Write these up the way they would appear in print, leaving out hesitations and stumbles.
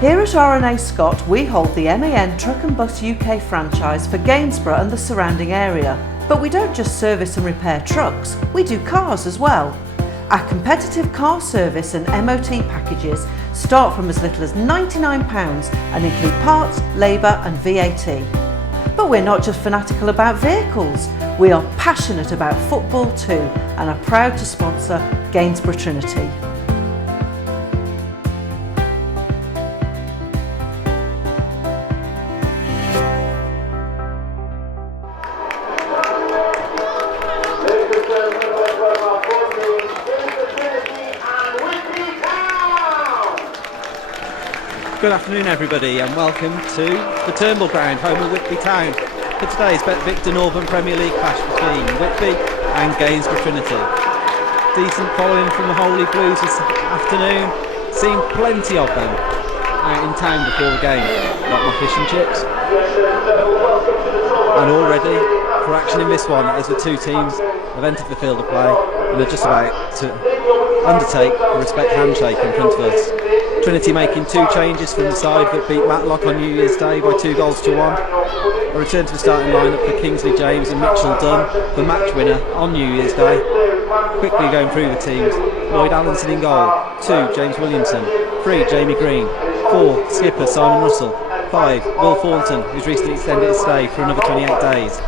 Here at R&A Scott, we hold the MAN Truck and Bus UK franchise for Gainsborough and the surrounding area. But we don't just service and repair trucks, we do cars as well. Our competitive car service and MOT packages start from as little as £99 and include parts, labour and VAT. But we're not just fanatical about vehicles, we are passionate about football too and are proud to sponsor Gainsborough Trinity. Good afternoon everybody and welcome to the Turnbull Ground, home of Whitby Town, for today's Bet Victor Northern Premier League clash between Whitby and Gainsborough Trinity. Decent following from the Holy Blues this afternoon, seen plenty of them out in town before the game, like my fish and chips. And already for action in this one as the two teams have entered the field of play and are just about to undertake a respect handshake in front of us. Trinity making two changes from the side that beat Matlock on New Year's Day by 2-1. A return to the starting lineup for Kingsley James and Mitchell Dunn, the match winner on New Year's Day. Quickly going through the teams: Lloyd Allenson in goal, 2 James Williamson, 3 Jamie Green, 4 skipper Simon Russell, 5 Will Thornton, who's recently extended his stay for another 28 days,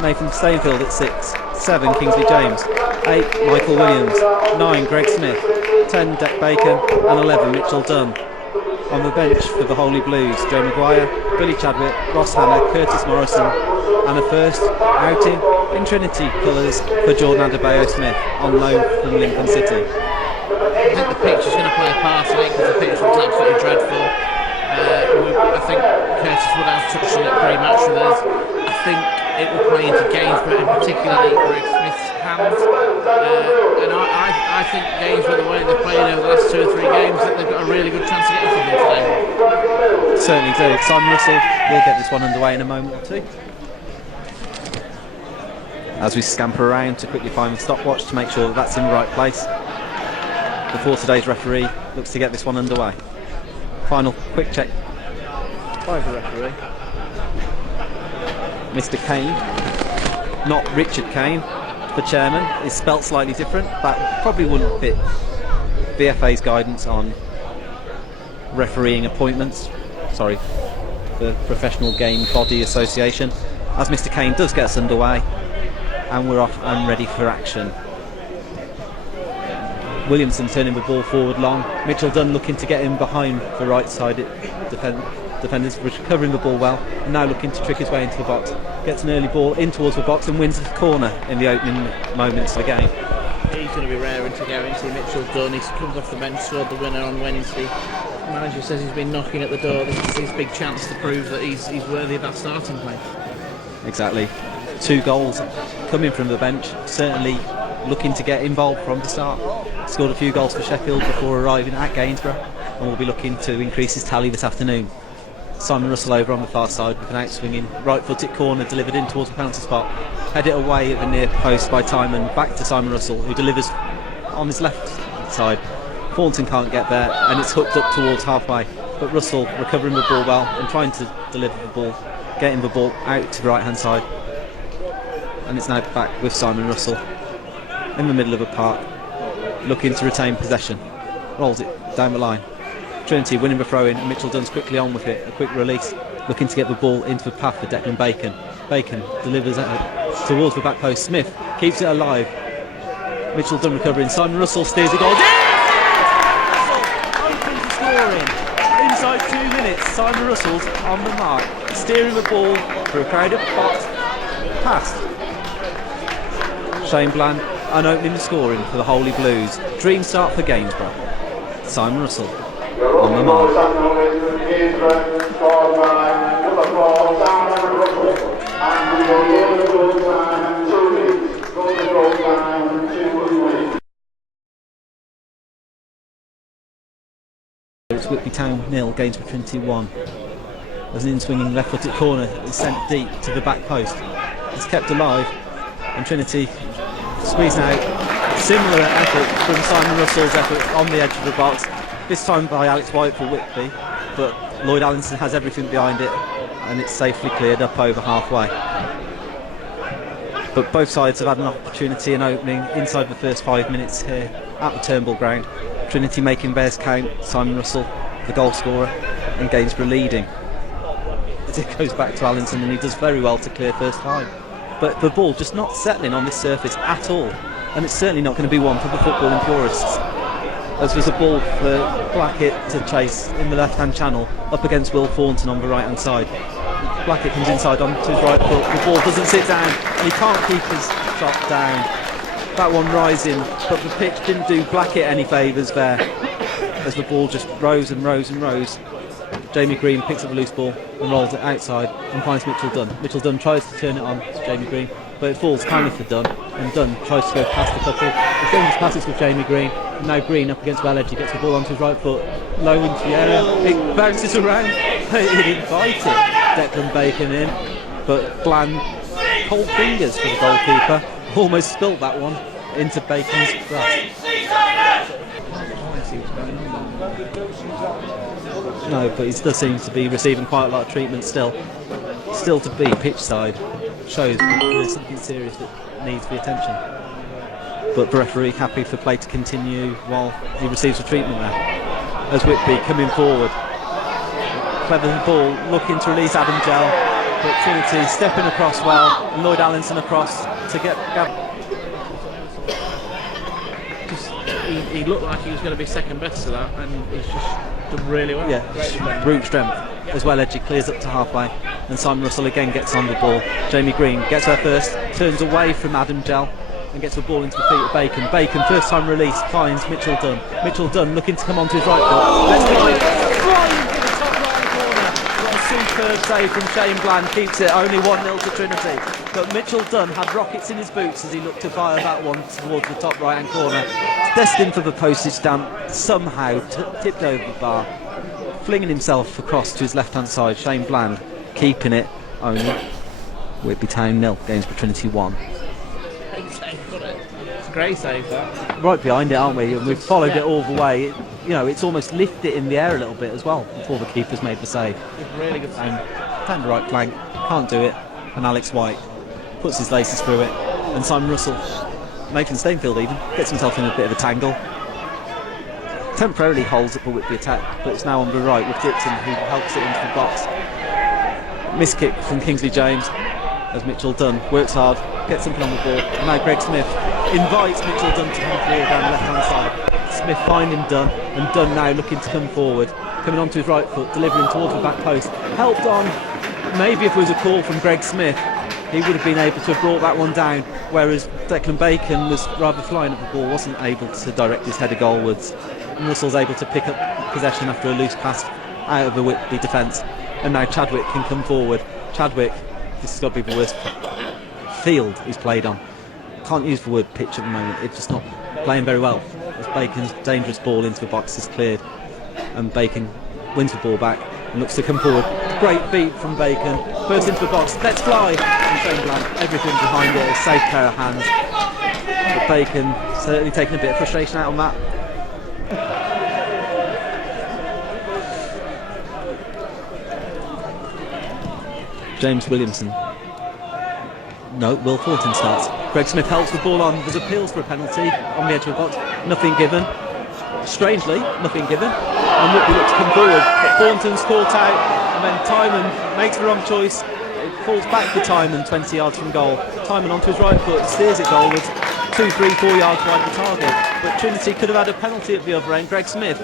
Nathan Stainfield at 6, 7 Kingsley James, 8 Michael Williams, 9 Gregg Smith, 10 Deck Bacon and 11 Mitchell Dunn. On the bench for the Holy Blues, Joe Maguire, Billy Chadwick, Ross Hanna, Curtis Morrison, and a first outing in Trinity colours for Jordan Adebayo Smith on loan from Lincoln City. I think the pitch is going to play a part in it because the pitch was absolutely dreadful. I think Curtis would have touched on it pre-match with us. I think it will play into Gainsborough and particularly Gregg Smith's hands. And I think Gainsborough, the way they're playing over the last 2 or 3 games, that they've got a really good chance of getting something today. Certainly do. Simon Russell will get this one underway in a moment or two. As we scamper around to quickly find the stopwatch to make sure that that's in the right place before today's referee looks to get this one underway. Final quick check by the referee. Mr. Kane, not Richard Kane, the chairman, is spelt slightly different. That probably wouldn't fit VFA's guidance on refereeing appointments. Sorry, the Professional Game Body Association. As Mr. Kane does get us underway, and we're off and ready for action. Williamson turning the ball forward long. Mitchell Dunn looking to get in behind the right side defenders, recovering the ball well, and now looking to trick his way into the box. Gets an early ball in towards the box and wins the corner in the opening moments of the game. He's going to be raring to go into Mitchell Dunn. He comes off the bench, scored the winner on Wednesday. The manager says he's been knocking at the door. This is his big chance to prove that he's worthy of that starting place. Exactly. 2 goals coming from the bench, certainly looking to get involved from the start. Scored a few goals for Sheffield before arriving at Gainsborough, and will be looking to increase his tally this afternoon. Simon Russell over on the far side with an out-swinging right-footed corner delivered in towards the penalty spot. Headed away at the near post by Timon, back to Simon Russell, who delivers on his left side. Thornton can't get there, and it's hooked up towards halfway, but Russell recovering the ball well and trying to deliver the ball, getting the ball out to the right-hand side. And it's now back with Simon Russell in the middle of a park, looking to retain possession. Rolls it down the line. Trinity winning the throw-in, and Mitchell Dunn's quickly on with it. A quick release, looking to get the ball into the path for Declan Bacon. Bacon delivers it towards the back post. Smith keeps it alive. Mitchell Dunn recovering. Simon Russell steers the goal. Russell opens the scoring. Inside 2 minutes, Simon Russell's on the mark, steering the ball for a crowded box past Shane Bland, and opening the scoring for the Holy Blues. Dream start for Gainsborough. Simon Russell on the mark. It's Whitby Town 0, Gainsborough Trinity 1. As an in-swinging left-footed corner is sent deep to the back post. It's kept alive, and Trinity squeezing out. Similar effort from Simon Russell's effort on the edge of the box, this time by Alex White for Whitby. but Lloyd Allinson has everything behind it, and it's safely cleared up over halfway. But both sides have had an opportunity and opening inside the first 5 minutes here at the Turnbull ground. Trinity making theirs count, Simon Russell, the goal scorer, and Gainsborough leading. It goes back to Allinson, and he does very well to clear first time. But the ball just not settling on this surface at all, and it's certainly not going to be one for the footballing purists. As there's a ball for Blackett to chase in the left-hand channel up against Will Thornton on the right-hand side. Blackett comes inside onto his right foot, the ball doesn't sit down, and he can't keep his shot down. That one rising, but the pitch didn't do Blackett any favours there, as the ball just rose and rose and rose. Jamie Green picks up the loose ball and rolls it outside and finds Mitchell Dunn. Mitchell Dunn tries to turn it on to Jamie Green, but it falls kindly for Dunn, and Dunn tries to go past the couple. The thing passes with Jamie Green, and now Green up against Welledge. He gets the ball onto his right foot, low into the area, it bounces around, he invites it. Declan Bacon in, but Bland, cold fingers for the goalkeeper, almost spilt that one into Bacon's glass. No, but he still seems to be receiving quite a lot of treatment still to be pitch side. Shows that there's something serious that needs the attention. But the referee happy for play to continue while he receives the treatment there. As Whitby coming forward. Clever ball, looking to release Adam Gell, but Trinity stepping across well, and Lloyd Allinson across to get He looked like he was going to be second best to that, and he's just done really well. Yeah, brute strength. As well, Edgy clears up to halfway, and Simon Russell again gets on the ball. Jamie Green gets her first, turns away from Adam Gell, and gets the ball into the feet of Bacon. Bacon, first time release, finds Mitchell Dunn. Mitchell Dunn looking to come onto his right foot. Let's flying for the top right corner. What a superb save from Shane Bland, keeps it only 1-0 to Trinity. But Mitchell Dunn had rockets in his boots as he looked to fire that one towards the top right hand corner. Destined for the postage stamp, somehow tipped over the bar, flinging himself across to his left hand side. Shane Bland keeping it only. Whitby Town 0, Gainsborough Trinity 1. It's a great save that. Right behind it, aren't we? And we've followed it all the way. It's almost lifted it in the air a little bit as well before the keeper's made the save. Really good save. Down the right flank, can't do it, and Alex White puts his laces through it, and Simon Russell, Nathan Stainfield even, gets himself in a bit of a tangle. Temporarily holds up a Whitby attack, but it's now on the right with Dixon, who helps it into the box. Miss kick from Kingsley James as Mitchell Dunn works hard, gets something on the ball, and now Gregg Smith invites Mitchell Dunn to come forward down the left hand side. Smith finding Dunn, and Dunn now looking to come forward, coming onto his right foot, delivering towards the back post, helped on. Maybe if it was a call from Gregg Smith, he would have been able to have brought that one down, whereas Declan Bacon was rather flying at the ball, wasn't able to direct his header goalwards. And Russell's able to pick up possession after a loose pass out of the Whitby defence, and now Chadwick can come forward. Chadwick, this has got to be the worst field he's played on. Can't use the word pitch at the moment, it's just not playing very well. As Bacon's dangerous ball into the box is cleared, and Bacon wins the ball back and looks to come forward. Great feet from Bacon, burst into the box, let's fly! And Shane Bland, everything behind it, a safe pair of hands. But Bacon certainly taking a bit of frustration out on that. James Williamson. No, Will Thornton starts. Gregg Smith helps the ball on. There's appeals for a penalty on the edge of the box. Nothing given. Strangely, nothing given. And Whitby looks to come forward. Thornton's caught out, and then Timon makes the wrong choice. It falls back for Timon, 20 yards from goal. Timon onto his right foot, steers it goalwards, 2, 3, 4 yards wide of the target. But Trinity could have had a penalty at the other end. Gregg Smith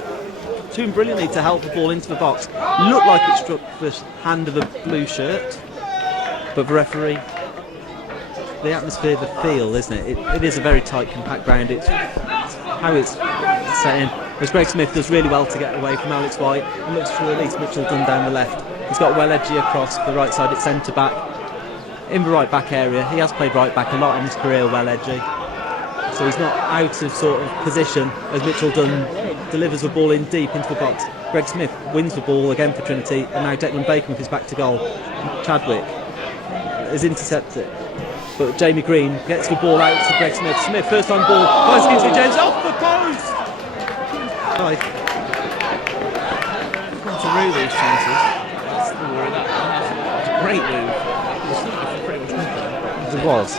doing brilliantly to help the ball into the box. Looked like it struck the hand of a blue shirt, but the referee, the atmosphere, the feel, isn't it? It is a very tight, compact ground. It's how it's set in. As Gregg Smith does really well to get away from Alex White and looks to release Mitchell Dunn down the left. He's got Welledge across the right side at centre back, in the right back area. He has played right back a lot in his career, Welledge, so he's not out of sort of position as Mitchell Dunn delivers the ball in deep into the box. Gregg Smith wins the ball again for Trinity, and now Declan Bacon with his back to goal. Chadwick is intercepted, but Jamie Green gets the ball out to Gregg Smith. Smith, first time ball, finds Kingsley James off the post! to rue these chances. That's the worry. That's a great move. It's pretty much nothing. It was.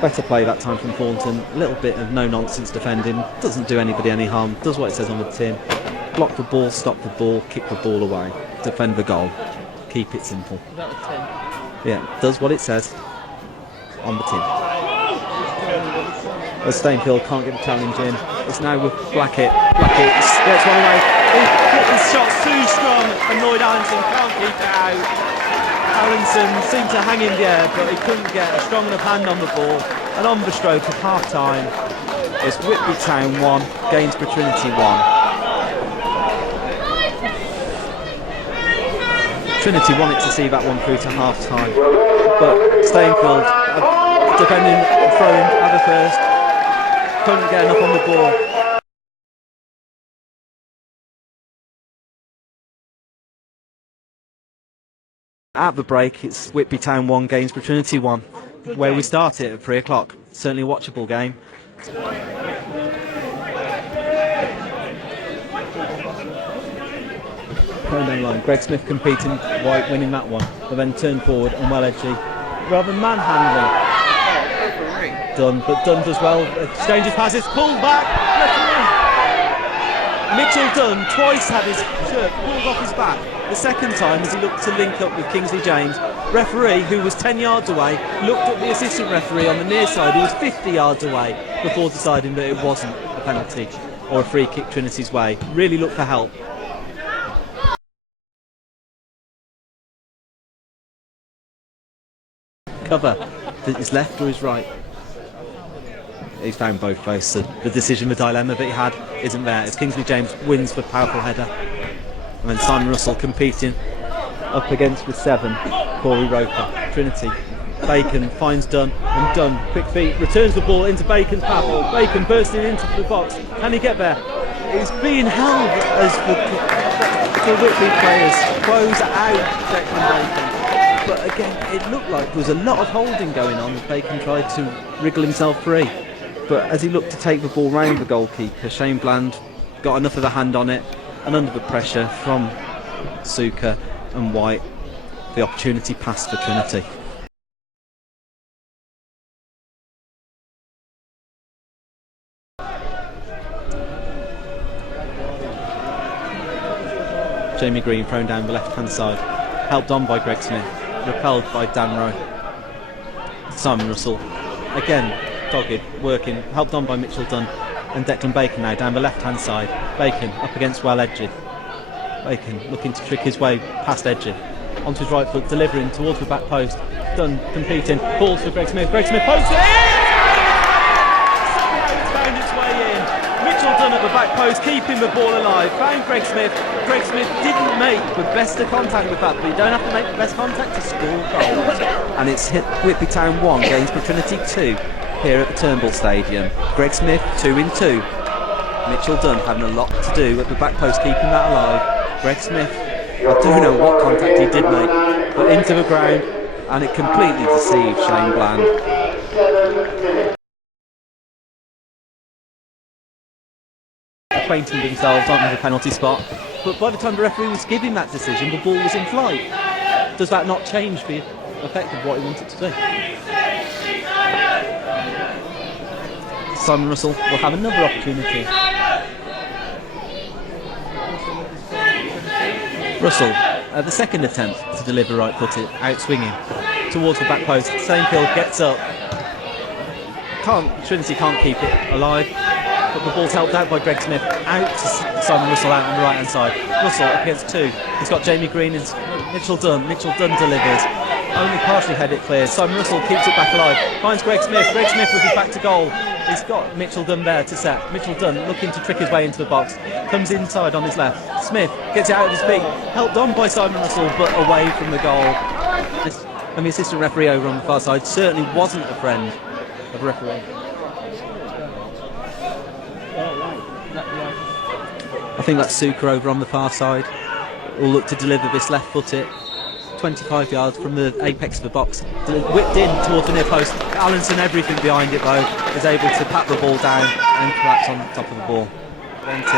Better play that time from Thornton. A little bit of no-nonsense defending. Doesn't do anybody any harm. Does what it says on the tin. Block the ball, stop the ball, kick the ball away. Defend the goal. Keep it simple. Is that the 10? Yeah, does what it says on the tin. But Stainfield can't get the challenge in. It's now with Blackett. Blackett gets one away. His shot's too strong. Annoyed Allinson can't keep it out. Allinson seemed to hang in the air, but he couldn't get a strong enough hand on the ball. And on the stroke of half-time, it's Whitby Town 1, Gainsborough Trinity 1. Trinity wanted to see that one through to half-time, but Stainfield defending, throwing at the first, couldn't get enough on the ball. At the break, it's Whitby Town 1, Gainsborough Trinity 1, where we start it at 3 o'clock. Certainly a watchable game. Going down the line, Gregg Smith competing, White winning that one, but then turned forward and well edgy, rather than manhandling. Dunn, but Dunn does well, exchanges passes, pulled back, Mitchell Dunn twice had his shirt pulled off his back. The second time, as he looked to link up with Kingsley James, referee, who was 10 yards away, looked at the assistant referee on the near side, who was 50 yards away, before deciding that it wasn't a penalty or a free kick Trinity's way. Really looked for help. Cover, his left or his right? He's found both both, so the decision, the dilemma that he had isn't there. It's Kingsley James wins the powerful header. And then Simon Russell competing up against with 7, Corey Roper, Trinity. Bacon finds Dunn, and Dunn, quick feet, returns the ball into Bacon's path. Bacon bursting into the box. Can he get there? It's being held as the Whitby players close out Declan Bacon. But again, it looked like there was a lot of holding going on as Bacon tried to wriggle himself free. But as he looked to take the ball round the goalkeeper, Shane Bland got enough of a hand on it, and under the pressure from Suka and White, the opportunity passed for Trinity. Jamie Green thrown down the left-hand side, helped on by Gregg Smith, repelled by Dan Rowe. Simon Russell, again dogged, working, helped on by Mitchell Dunn, and Declan Bacon now down the left-hand side. Bacon up against well Edgy. Bacon looking to trick his way past Edgy. Onto his right foot, delivering towards the back post. Dunn competing, balls for Gregg Smith. Gregg Smith posts it in! Somehow it's found its way in. Mitchell Dunn at the back post, keeping the ball alive. Found Gregg Smith. Gregg Smith didn't make the best of contact with that, but you don't have to make the best contact to score goals. And it's hit Whitby Town 1, Gainsborough Trinity 2. Here at the Turnbull Stadium. Gregg Smith 2 in 2. Mitchell Dunn having a lot to do at the back post, keeping that alive. Gregg Smith, I don't know what contact he did make, but into the ground, and it completely deceived Shane Bland. Acquainting themselves on the penalty spot, but by the time the referee was giving that decision, the ball was in flight. Does that not change the effect of what he wanted to do? Simon Russell will have another opportunity. Russell, the second attempt to deliver right-footed, out-swinging towards the back post. Stainfield gets up. Trinity can't keep it alive, but the ball's helped out by Gregg Smith. Out to Simon Russell out on the right-hand side. Russell up against 2. He's got Jamie Green and Mitchell Dunn. Mitchell Dunn delivers. Only partially had it cleared. Simon Russell keeps it back alive. Finds Gregg Smith. Gregg Smith with his back to goal. He's got Mitchell Dunn there to set. Mitchell Dunn looking to trick his way into the box. Comes inside on his left. Smith gets it out of his feet. Helped on by Simon Russell, but away from the goal. And the assistant referee over on the far side certainly wasn't a friend of referee. I think that's Suka over on the far side. Will look to deliver this left footed. 25 yards from the apex of the box, whipped in towards the near post. Allinson, everything behind it though, is able to pat the ball down and collapse on top of the ball. went it,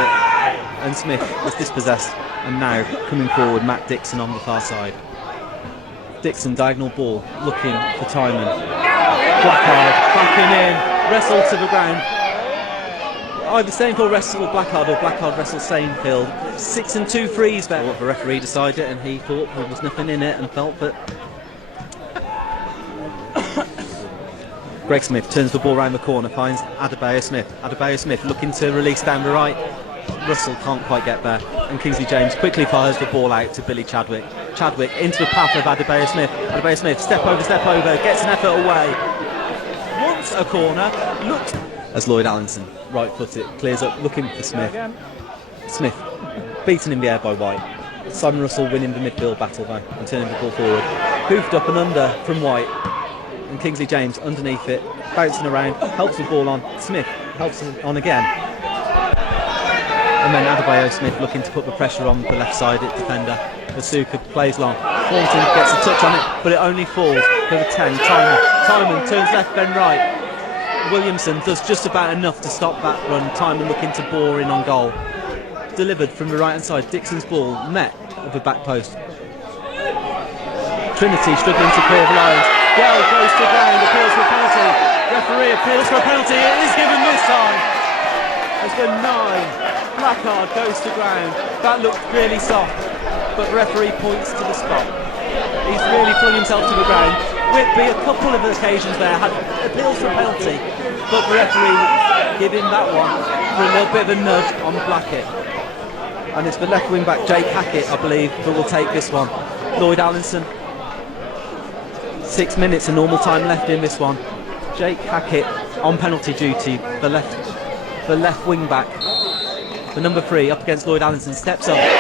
and Smith was dispossessed, and now coming forward, Matt Dixon on the far side. Dixon, diagonal ball, looking for Timon. Blackard, backing in, wrestle to the ground. Either Stainfield wrestle Blackard or Blackard wrestle Stainfield. 6 and 2 frees there. The referee decided it, and he thought there was nothing in it and felt that. Gregg Smith turns the ball around the corner, finds Adebayo Smith. Adebayo Smith looking to release down the right. Russell can't quite get there, and Kingsley James quickly fires the ball out to Billy Chadwick. Chadwick into the path of Adebayo Smith. Adebayo Smith, step over, gets an effort away. Wants a corner, looks as Lloyd Allenson, right footed, clears up, looking for Smith. Smith, beaten in the air by White. Simon Russell winning the midfield battle though, and turning the ball forward. Hoofed up and under from White. And Kingsley James underneath it, bouncing around, helps the ball on. Smith helps him on again. And then Adebayo Smith looking to put the pressure on the left-sided defender. Asuka plays long. Thornton gets a touch on it, but it only falls for the 10. Timon turns left, then right. Williamson does just about enough to stop that run. Timon looking to bore in on goal. Delivered from the right-hand side. Dixon's ball met at the back post. Trinity struggling to clear the lines. Well goes to ground, appeals for a penalty. Referee appeals for a penalty. It is given this time. It's been 9. Blackard goes to ground. That looked really soft, but referee points to the spot. He's really flung himself to the ground. Whitby, a couple of occasions there, had appeals for a penalty, but the referee giving that one for a little bit of a nudge on Blackett. And it's the left wing back, Jake Hackett, I believe, that will take this one. Lloyd Allenson. 6 minutes of normal time left in this one. Jake Hackett on penalty duty, the left wing back. The number 3 up against Lloyd Allenson, steps up. Williamson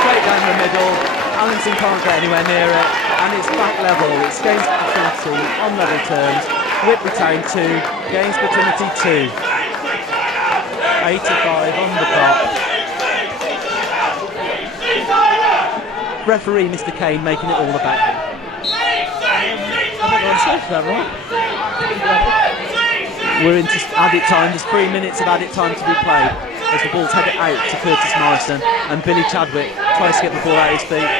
straight down the middle. Allenson can't get anywhere near it, and it's back level. It's Gainsborough Trinity on level terms. Whitby Town 2, Gainsborough Trinity 2. 85 on the clock. Referee Mr. Kane making it all about him. We're into added time. There's 3 minutes of added time to be played as the ball's headed out to Curtis Morrison, and Billy Chadwick tries to get the ball out of his feet.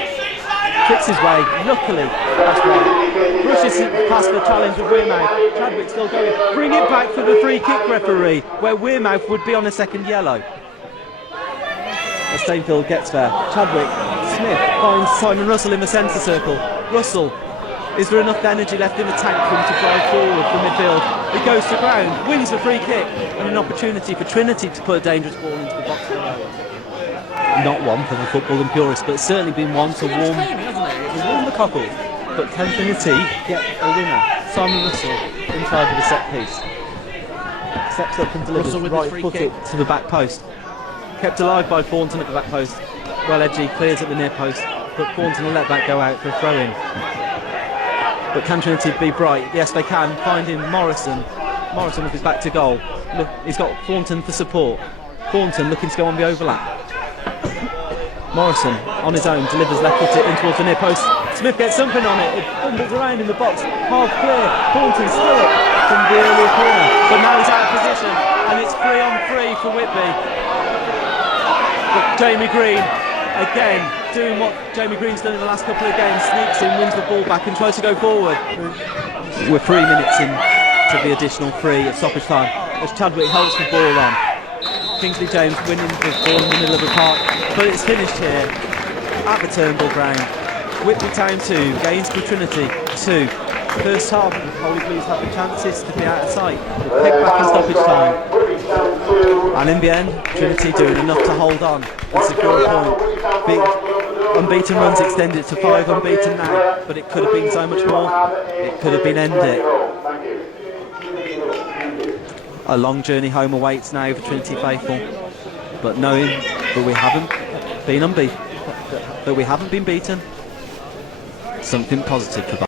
Kicks his way, luckily, that's right. Rushes past the challenge of Wearmouth. Chadwick still going. Bring it back for the free kick, referee, where Wearmouth would be on a second yellow. As Stainfield gets there, Chadwick, Smith finds Simon Russell in the centre circle. Russell, is there enough energy left in the tank for him to drive forward from midfield? He goes to ground, wins the free kick, and an opportunity for Trinity to put a dangerous ball into the box below. Not one for the footballing purists, but it's certainly been one to warm the cockles. But can Trinity get a winner? Simon Russell in charge of the set piece. Steps up and delivers right footed to the back post. Kept alive by Thornton at the back post. Well edgy, clears at the near post, but Thornton will let that go out for a throw in. But can Trinity be bright? Yes, they can. Finding Morrison. Morrison with his back to goal. Look, he's got Thornton for support. Thornton looking to go on the overlap. Morrison on his own delivers left footed in towards the near post. Smith gets something on it. It bumbles around in the box. Half clear. Thornton still up from the earlier corner, but now he's out of position, and it's 3 on 3 for Whitby. But Jamie Green again doing what Jamie Green's done in the last couple of games, sneaks in, wins the ball back and tries to go forward. We're 3 minutes in to the additional 3 at stoppage time as Chadwick helps the ball on. Kingsley James winning the ball in the middle of the park, but it's finished here at the Turnbull ground. Whitby Town 2, Gainsborough Trinity 2. First half, the Holy Blues have the chances to be out of sight. Pick back in stoppage time. And in the end, Trinity doing enough to hold on and secure a point. Unbeaten runs extended to 5 unbeaten now, but it could have been so much more. It could have been ended. A long journey home awaits now for Trinity faithful, but knowing that we haven't been unbeaten, that we haven't been beaten, something positive for